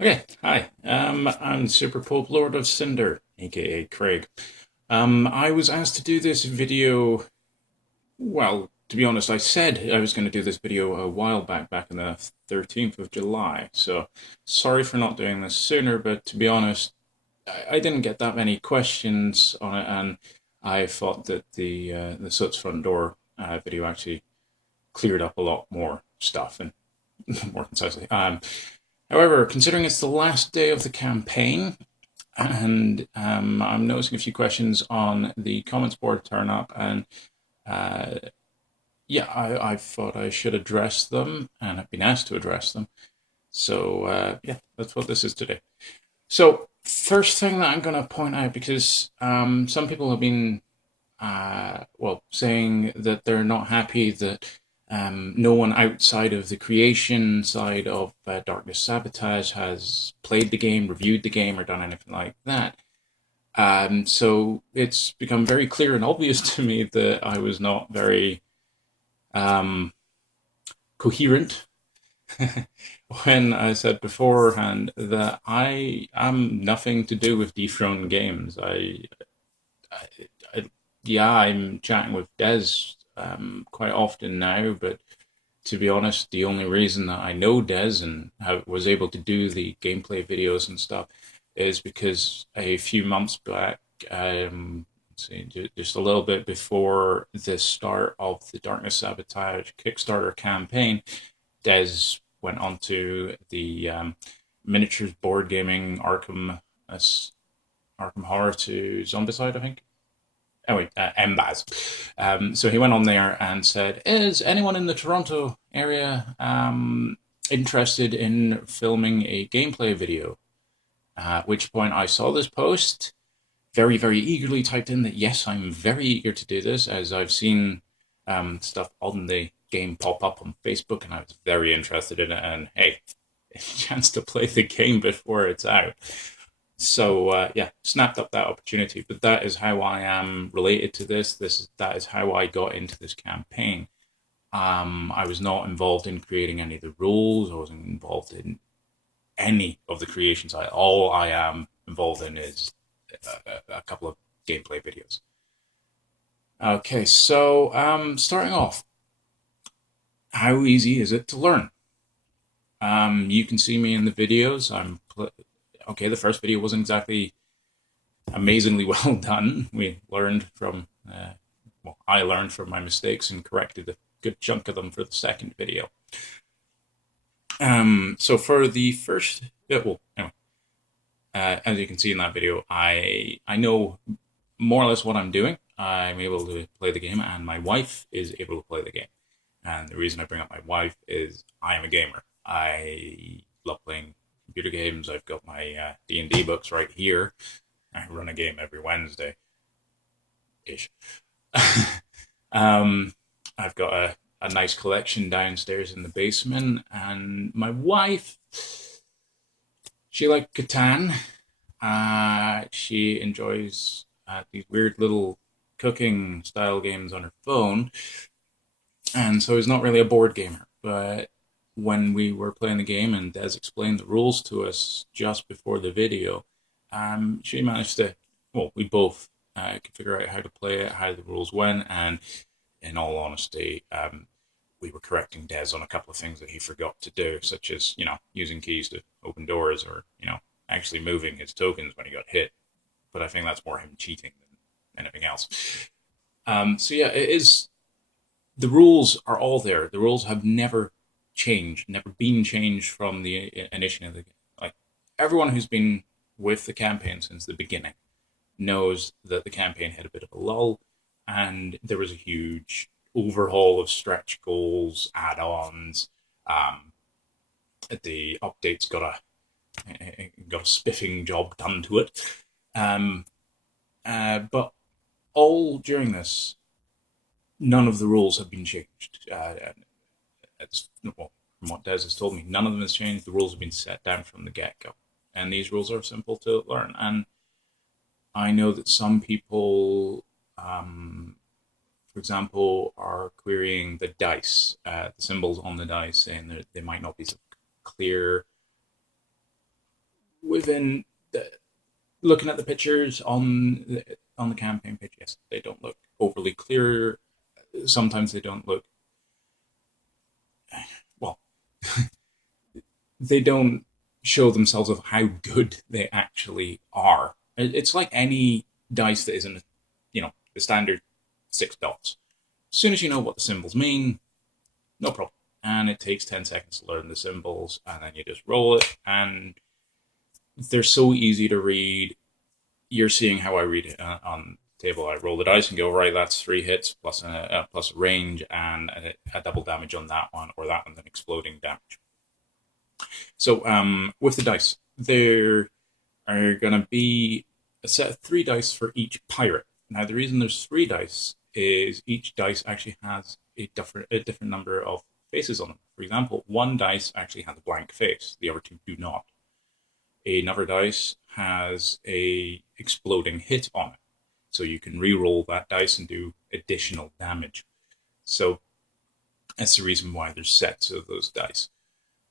Okay, hi. I'm Super Pope Lord of Cinder, aka Craig. I was asked to do this video. Well, to be honest, I said I was going to do this video a while back on the 13th of July. So sorry for not doing this sooner, but to be honest, I didn't get that many questions on it, and I thought that the Soot's Front Door video actually cleared up a lot more stuff and more concisely. However, considering it's the last day of the campaign, and I'm noticing a few questions on the comments board turn up, and uh, yeah, I thought I should address them, and I've been asked to address them. So yeah, that's what this is today. So first thing that I'm going to point out, because some people have been saying that they're not happy that no one outside of the creation side of Darkness Sabotage has played the game, reviewed the game, or done anything like that. So it's become very clear and obvious to me that I was not very um, coherent when I said beforehand that I am nothing to do with dethroned games. I, I yeah, I'm chatting with Des quite often now, but to be honest, the only reason that I know Des and was able to do the gameplay videos and stuff is because a few months back, just a little bit before the start of the Darkness Sabotage Kickstarter campaign, Des went onto the miniatures board gaming Arkham Horror to Zombicide, I think. Oh wait, Mbaz. So he went on there and said, "Is anyone in the Toronto area interested in filming a gameplay video?" At which point I saw this post, very eagerly typed in that yes, I'm very eager to do this, as I've seen stuff on the game pop up on Facebook, and I was very interested in it. And hey, a chance to play the game before it's out. So yeah, snapped up that opportunity. But that is how I am related to this. That is how I got into this campaign. I was not involved in creating any of the rules. I wasn't involved in any of the creations. All I am involved in is a couple of gameplay videos. Okay, so starting off, how easy is it to learn? You can see me in the videos. Okay. The first video wasn't exactly amazingly well done. We learned from, I learned from my mistakes and corrected a good chunk of them for the second video. So for the first, anyway, as you can see in that video, I know more or less what I'm doing. I'm able to play the game, and my wife is able to play the game. And the reason I bring up my wife is I am a gamer. I love playing computer games. I've got my D&D books right here. I run a game every Wednesday ish. um, I've got a nice collection downstairs in the basement, and my wife, she likes Catan. She enjoys these weird little cooking style games on her phone, and so is not really a board gamer. But when we were playing the game and Des explained the rules to us just before the video, she managed to, well, we both could figure out how to play it, how the rules went, and in all honesty, we were correcting Des on a couple of things that he forgot to do, such as, using keys to open doors or, actually moving his tokens when he got hit. But I think that's more him cheating than anything else. So yeah, it is. The rules are all there. The rules have never changed, never been changed from the initiation of the game. Like everyone who's been with the campaign since the beginning knows that the campaign had a bit of a lull, and there was a huge overhaul of stretch goals, add-ons. Um, the updates got a spiffing job done to it. Um, but all during this, none of the rules have been changed. Well, from what Des has told me, none of them has changed. The rules have been set down from the get go, and these rules are simple to learn. And I know that some people, for example, are querying the dice, the symbols on the dice, saying that they might not be so clear. within the, looking at the pictures on the campaign page, yes, they don't look overly clear. Sometimes they don't look well. They don't show themselves of how good they actually are. It's like any dice that isn't, the standard 6 dots. As soon as you know what the symbols mean, no problem. And it takes 10 seconds to learn the symbols, and then you just roll it, and they're so easy to read. You're seeing how I read it on the table. I roll the dice and go, right, that's 3 hits plus a range and a double damage on that one, or that one's an exploding damage. So with the dice, there are going to be a set of 3 dice for each pirate. Now, the reason there's 3 dice is each dice actually has a different number of faces on them. For example, one dice actually has a blank face; the other 2 do not. Another dice has a exploding hit on it, so you can re-roll that dice and do additional damage. So that's the reason why there's sets of those dice.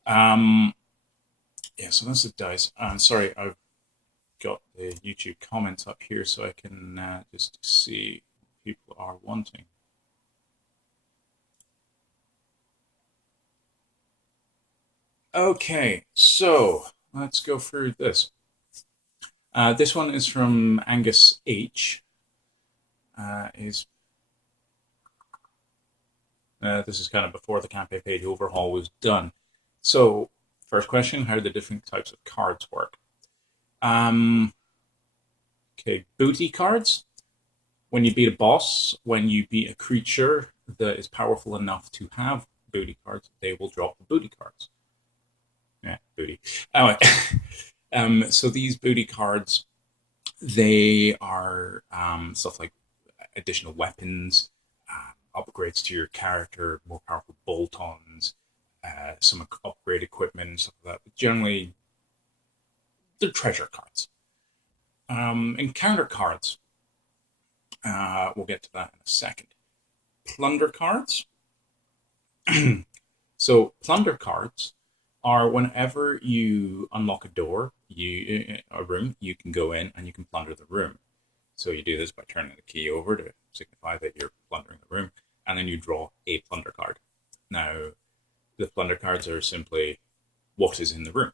Yeah, so that's the dice. Sorry, I've got the YouTube comments up here so I can just see what people are wanting. Okay, so let's go through this. This one is from Angus H. This is kind of before the campaign page overhaul was done. So, first question: how do the different types of cards work? Okay, booty cards. When you beat a boss, when you beat a creature that is powerful enough to have booty cards, they will drop the booty cards. Yeah, booty. Anyway, so these booty cards, they are stuff like additional weapons, upgrades to your character, more powerful bolt-ons, some upgrade equipment, stuff like that. But generally, they're treasure cards. Encounter cards. We'll get to that in a second. Plunder cards. So plunder cards are whenever you unlock a door, a room, you can go in and you can plunder the room. So you do this by turning the key over to signify that you're plundering the room, and then you draw a plunder card. Now, the plunder cards are simply what is in the room.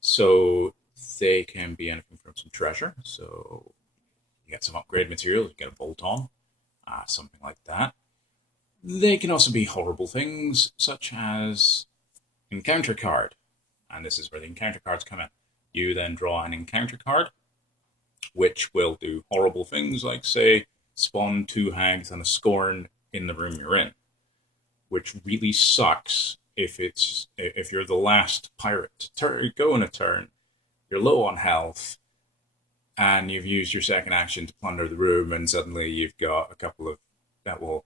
So they can be anything from some treasure. So you get some upgrade materials, you get a bolt on, something like that. They can also be horrible things, such as encounter card. And this is where the encounter cards come in. You then draw an encounter card, which will do horrible things like, say, spawn 2 hags and a scorn in the room you're in, which really sucks if you're the last pirate to go in a turn, you're low on health, and you've used your second action to plunder the room, and suddenly you've got a couple of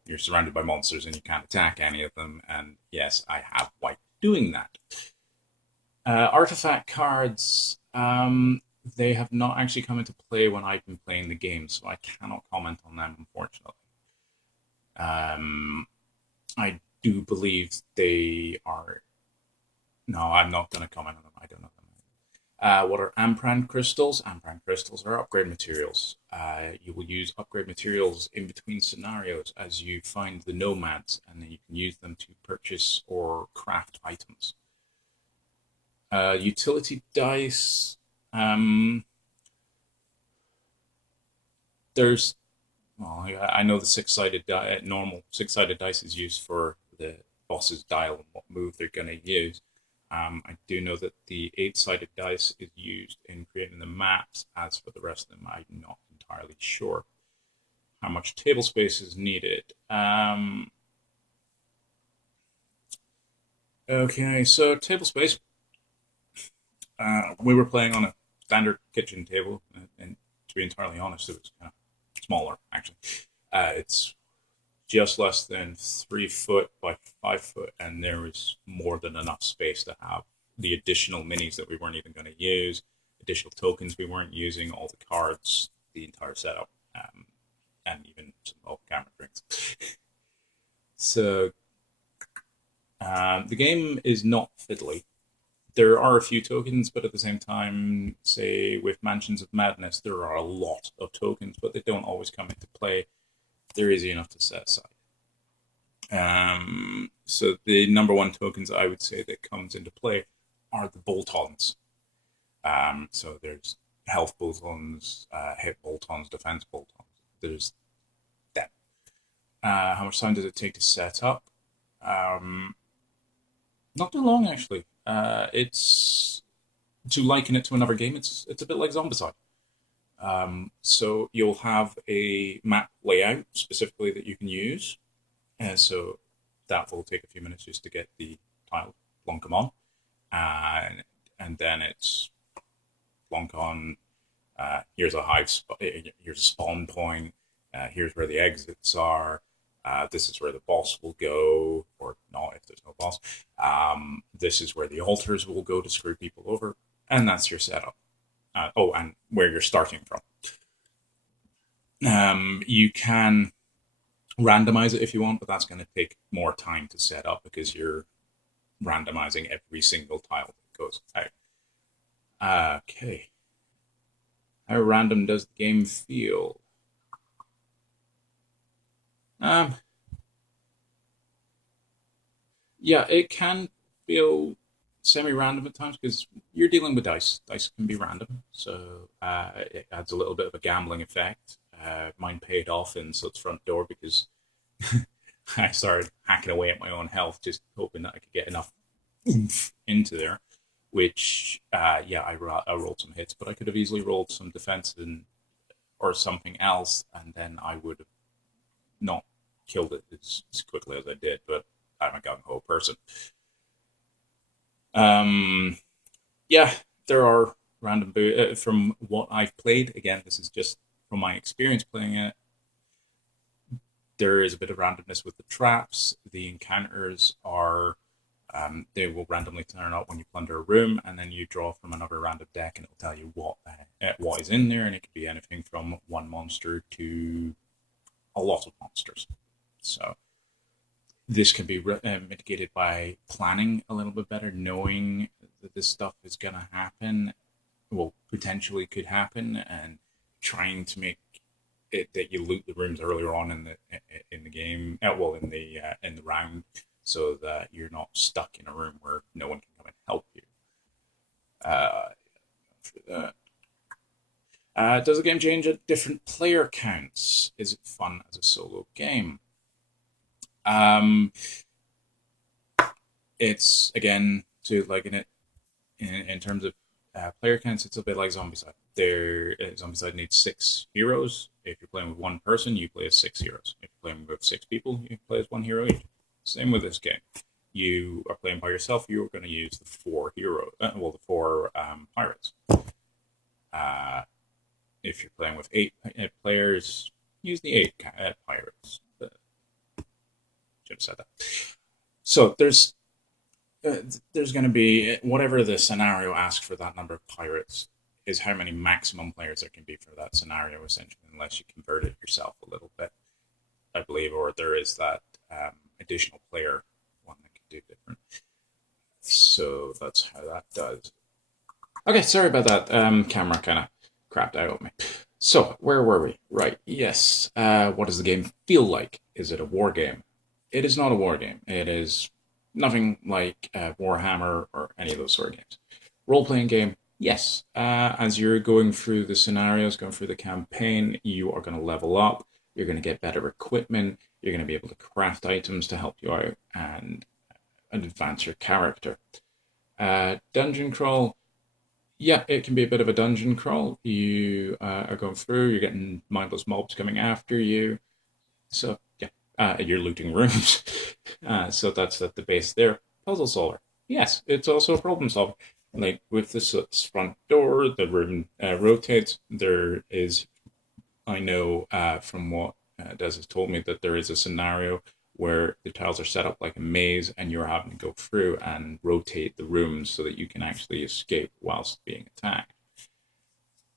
you're surrounded by monsters and you can't attack any of them. And yes, I have wiped doing that. Artifact cards, they have not actually come into play when I've been playing the game, so I cannot comment on them, unfortunately. I do believe they are. No, I'm not going to comment on them. I don't know them. What are Ampran crystals? Ampran crystals are upgrade materials. You will use upgrade materials in between scenarios as you find the nomads, and then you can use them to purchase or craft items. Utility dice. There's, well, I know the normal 6-sided dice is used for the boss's dial and what move they're going to use. I do know that the 8-sided dice is used in creating the maps. As for the rest of them, I'm not entirely sure how much table space is needed. Okay, so table space. We were playing on a standard kitchen table, and to be entirely honest, it was kind of smaller, actually. It's just less than 3 foot by 5 foot, and there was more than enough space to have the additional minis that we weren't even going to use, additional tokens we weren't using, all the cards, the entire setup, and even some off-camera drinks. So the game is not fiddly. There are a few tokens, but at the same time, say with Mansions of Madness, there are a lot of tokens, but they don't always come into play. They're easy enough to set aside. So the number one tokens I would say that comes into play are the bolt-ons. So there's health bolt-ons, hit bolt-ons, defense bolt-ons. There's them. How much time does it take to set up? Not too long actually. It's to liken it to another game. It's a bit like Zombicide. So you'll have a map layout specifically that you can use, and so that will take a few minutes just to get the tile plonk them on, and then it's plonk on. Here's a here's a spawn point. Here's where the exits are. This is where the boss will go, or not if there's no boss. This is where the altars will go to screw people over, and that's your setup. And where you're starting from. You can randomize it if you want, but that's going to take more time to set up because you're randomizing every single tile that goes out. Okay. How random does the game feel? Yeah, it can feel semi-random at times because you're dealing with dice. Dice can be random, so it adds a little bit of a gambling effect. Mine paid off in Soot's front door because I started hacking away at my own health, just hoping that I could get enough oomph into there. Which, yeah, I rolled some hits, but I could have easily rolled some defense or something else, and then I would have not killed it as quickly as I did. But I'm a gung ho person. Yeah, there are random from what I've played. Again, this is just from my experience playing it. There is a bit of randomness with the traps. The encounters are they will randomly turn up when you plunder a room, and then you draw from another random deck, and it will tell you what is in there, and it could be anything from one monster to a lot of monsters. So this can be mitigated by planning a little bit better, knowing that this stuff is going to happen, well, potentially could happen, and trying to make it that you loot the rooms earlier on in the game, well, in the round, so that you're not stuck in a room where no one can come and help you. After that, does the game change at different player counts? Is it fun as a solo game? It's again to liken it in terms of player counts. It's a bit like Zombicide. Zombicide needs 6 heroes. If you're playing with one person, you play as 6 heroes. If you're playing with 6 people, you play as 1 hero each. Same with this game. You are playing by yourself. You're going to use the 4 heroes. The 4 pirates. If you're playing with 8 players, use the 8 pirates. Should have said that. So there's going to be whatever the scenario asks for that number of pirates is how many maximum players there can be for that scenario, essentially, unless you convert it yourself a little bit, I believe, or there is that additional player one that can do different. So that's how that does. Okay, sorry about that. Camera kind of crapped out on me. So where were we? Right. Yes. What does the game feel like? Is it a war game? It is not a war game. It is nothing like Warhammer or any of those sort of games. Role-playing game, yes. As you're going through the scenarios, going through the campaign, you are going to level up. You're going to get better equipment. You're going to be able to craft items to help you out and advance your character. Dungeon crawl, yeah, it can be a bit of a dungeon crawl. You are going through, you're getting mindless mobs coming after you. So, yeah. You're looting rooms. So that's at the base there. Puzzle solver. Yes, it's also a problem solver. Like with the front door, the room rotates. There is, I know from what Des has told me, that there is a scenario where the tiles are set up like a maze and you're having to go through and rotate the rooms so that you can actually escape whilst being attacked.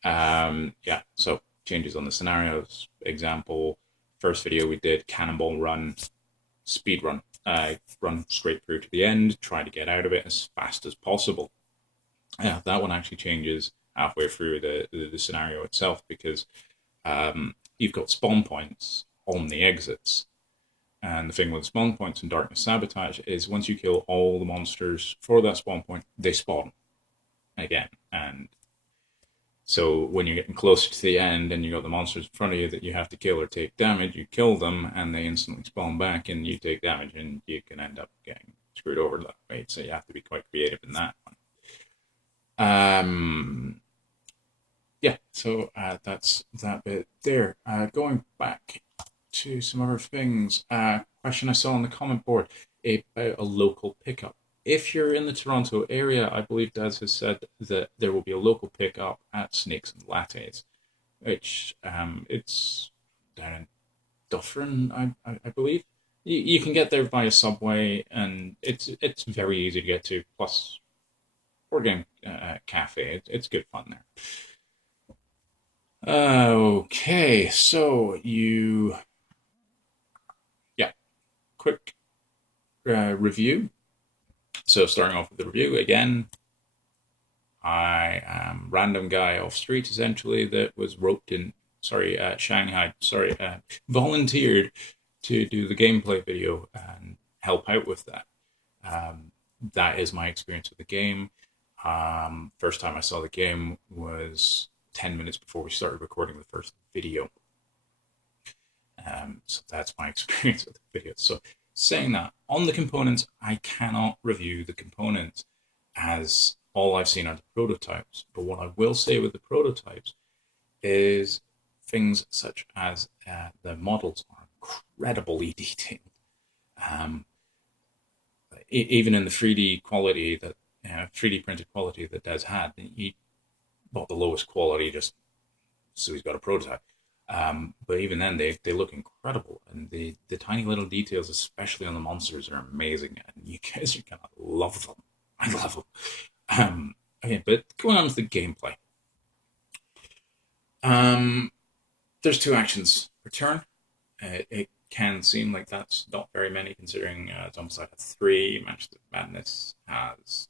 Yeah, so changes on the scenarios. Example, first video we did cannonball run, speed run. Run straight through to the end, try to get out of it as fast as possible. That one actually changes halfway through the scenario itself because you've got spawn points on the exits. And the thing with spawn points in Darkness Sabotage is once you kill all the monsters for that spawn point, they spawn again. And so when you're getting closer to the end and you got the monsters in front of you that you have to kill or take damage, you kill them and they instantly spawn back and you take damage and you can end up getting screwed over that way. So you have to be quite creative in that one. Yeah, so that's that bit there. Going back to some other things. Question I saw on the comment board about a local pickup. If you're in the Toronto area, I believe Daz has said that there will be a local pickup at Snakes and Lattes, which it's down in Dufferin, I believe. You can get there via subway, and it's very easy to get to. Plus, board game cafe. It's good fun there. Okay, so yeah, quick review. So starting off with the review again, I am random guy off street essentially that was roped in. Sorry, Shanghai. Sorry, volunteered to do the gameplay video and help out with that. That is my experience with the game. First time I saw the game was 10 minutes before we started recording the first video. So that's my experience with the video. So saying that, on the components, I cannot review the components as all I've seen are the prototypes. But what I will say with the prototypes is things such as the models are incredibly detailed. Even in the 3D quality that 3D printed quality that Des had, he bought the lowest quality just so he's got a prototype. But even then, they look incredible, and the tiny little details, especially on the monsters, are amazing, and you guys are gonna love them. I love them. Okay, but going on to the gameplay. There's two actions per turn. It can seem like that's not very many, considering it's almost like a three. Mansions of Madness has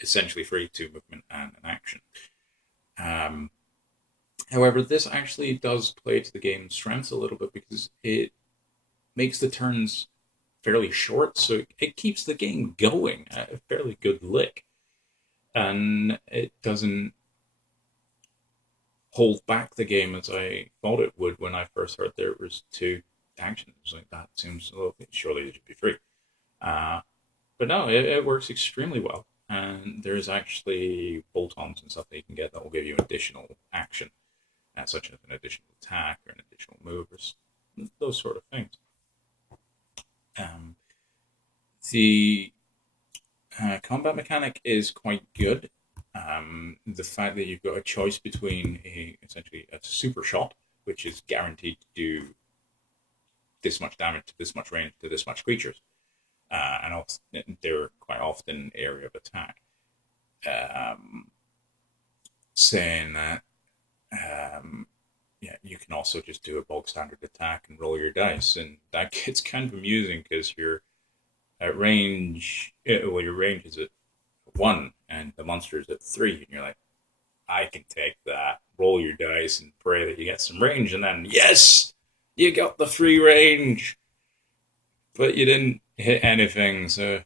essentially free two movement and an action. However, this actually does play to the game's strengths a little bit because it makes the turns fairly short, so it keeps the game going at a fairly good lick. And it doesn't hold back the game as I thought it would when I first heard there was two actions. Like, that seems a little bit, surely it should be free. But no, it works extremely well. And there's actually bolt-ons and stuff that you can get that will give you additional action, such as an additional attack or an additional move, or those sort of things. The combat mechanic is quite good. The fact that you've got a choice between essentially a super shot, which is guaranteed to do this much damage to this much range to this much creatures, and also, they're quite often area of attack. Saying that, yeah, you can also just do a bulk standard attack and roll your dice, and that gets kind of amusing because you're at range. Well, your range is at 1, and the monster is at 3, and you're like, I can take that. Roll your dice and pray that you get some range, and then yes, you got the free range, but you didn't hit anything. So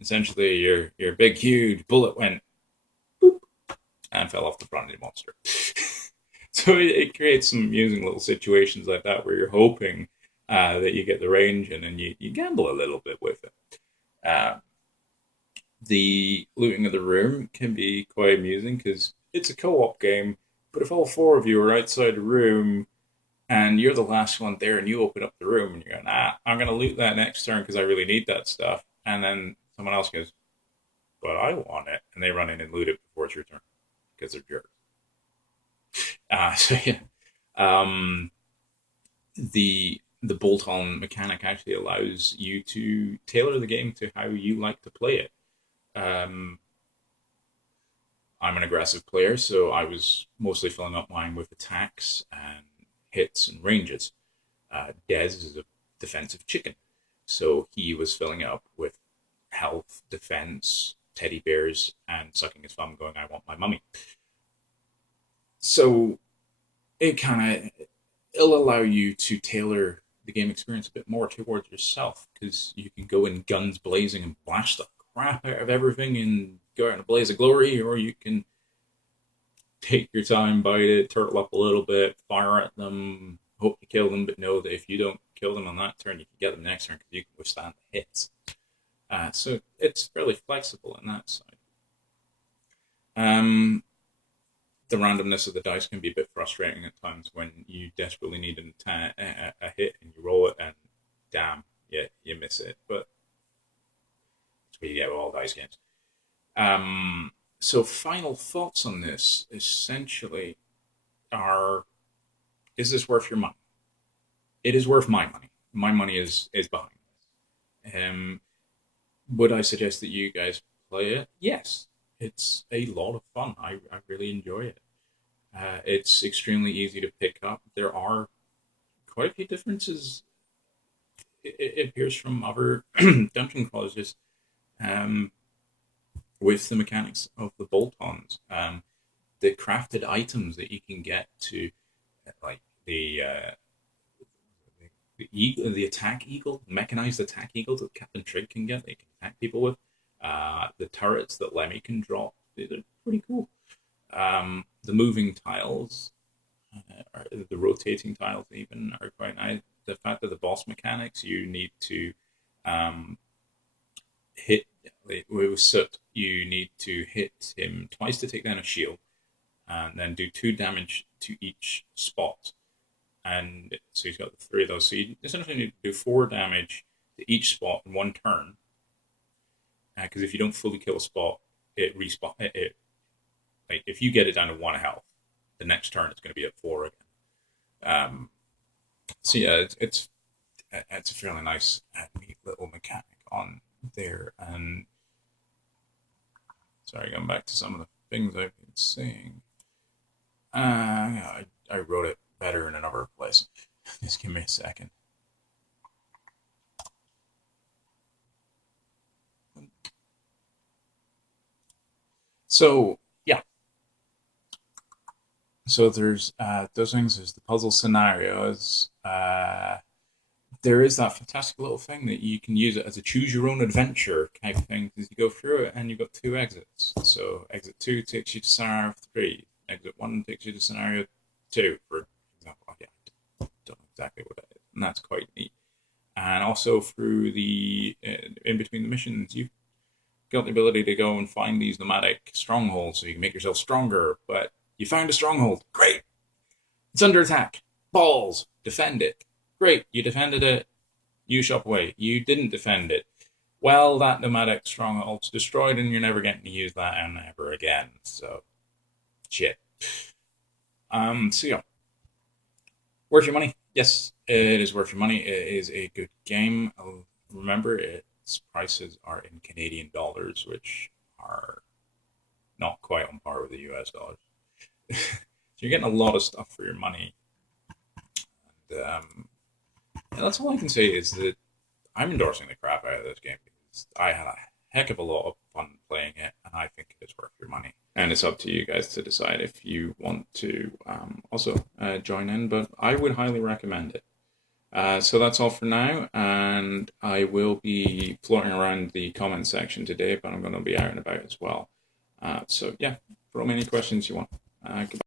essentially, your big huge bullet went boop and fell off the front of the monster. So it creates some amusing little situations like that where you're hoping that you get the range, and then you gamble a little bit with it. The looting of the room can be quite amusing because it's a co-op game, but if all 4 of you are outside the room and you're the last one there and you open up the room and you're going, I'm going to loot that next turn because I really need that stuff, and then someone else goes, but I want it, and they run in and loot it before it's your turn because they're jerks. So yeah, the bolt-on mechanic actually allows you to tailor the game to how you like to play it. I'm an aggressive player, so I was mostly filling up mine with attacks and hits and ranges. Dez is a defensive chicken, so he was filling up with health, defense, teddy bears and sucking his thumb, going, "I want my mummy." So it it'll allow you to tailor the game experience a bit more towards yourself, because you can go in guns blazing and blast the crap out of everything and go out in a blaze of glory, or you can take your time, bite it, turtle up a little bit, fire at them, hope to kill them, but know that if you don't kill them on that turn, you can get them next turn because you can withstand the hits. So it's fairly flexible in that side. The randomness of the dice can be a bit frustrating at times when you desperately need a hit and you roll it and damn, yeah, you miss it. But that's what you get with all dice games. So final thoughts on this essentially are: is this worth your money? It is worth my money. My money is behind this. Would I suggest that you guys play it? Yes. It's a lot of fun. I really enjoy it. It's extremely easy to pick up. There are quite a few differences, it appears, from other dungeon crawlers, with the mechanics of the bolt-ons. The crafted items that you can get to, like the eagle, the attack eagle, mechanized attack eagle that Captain Trig can get, they can attack people with. The turrets that Lemmy can drop, they're pretty cool. The moving tiles, the rotating tiles even, are quite nice. The fact that the boss mechanics, you need to hit, with Soot, you need to hit him twice to take down a shield, and then do 2 damage to each spot. And so he's got the 3 of those. So you essentially need to do 4 damage to each spot in 1 turn. Because if you don't fully kill a spot, it respawn. Like if you get it down to 1 health, the next turn it's going to be at 4 again. So yeah, it's a fairly nice, neat little mechanic on there. And sorry, going back to some of the things I've been saying. I wrote it better in another place. Just give me a second. So yeah. So there's those things. There's the puzzle scenarios. There is that fantastic little thing that you can use it as a choose your own adventure type thing, because you go through it and you've got 2 exits. So exit 2 takes you to scenario 3. Exit 1 takes you to scenario 2, for example. Yeah, I don't know exactly what that is, and that's quite neat. And also through the in between the missions, you've got the ability to go and find these nomadic strongholds, so you can make yourself stronger. But you found a stronghold, great. It's under attack. Balls, defend it. Great, you defended it. You shop away. You didn't defend it. Well, that nomadic stronghold's destroyed, and you're never getting to use that ever again. So, shit. So yeah, worth your money. Yes, it is worth your money. It is a good game. Remember, its prices are in Canadian dollars, which are not quite on par with the US dollars. So you're getting a lot of stuff for your money. And that's all I can say, is that I'm endorsing the crap out of this game, because I had a heck of a lot of fun playing it, and I think it is worth your money. And it's up to you guys to decide if you want to also join in, but I would highly recommend it. So that's all for now, and I will be floating around the comment section today, but I'm going to be out and about as well. So yeah, throw me any questions you want. Goodbye.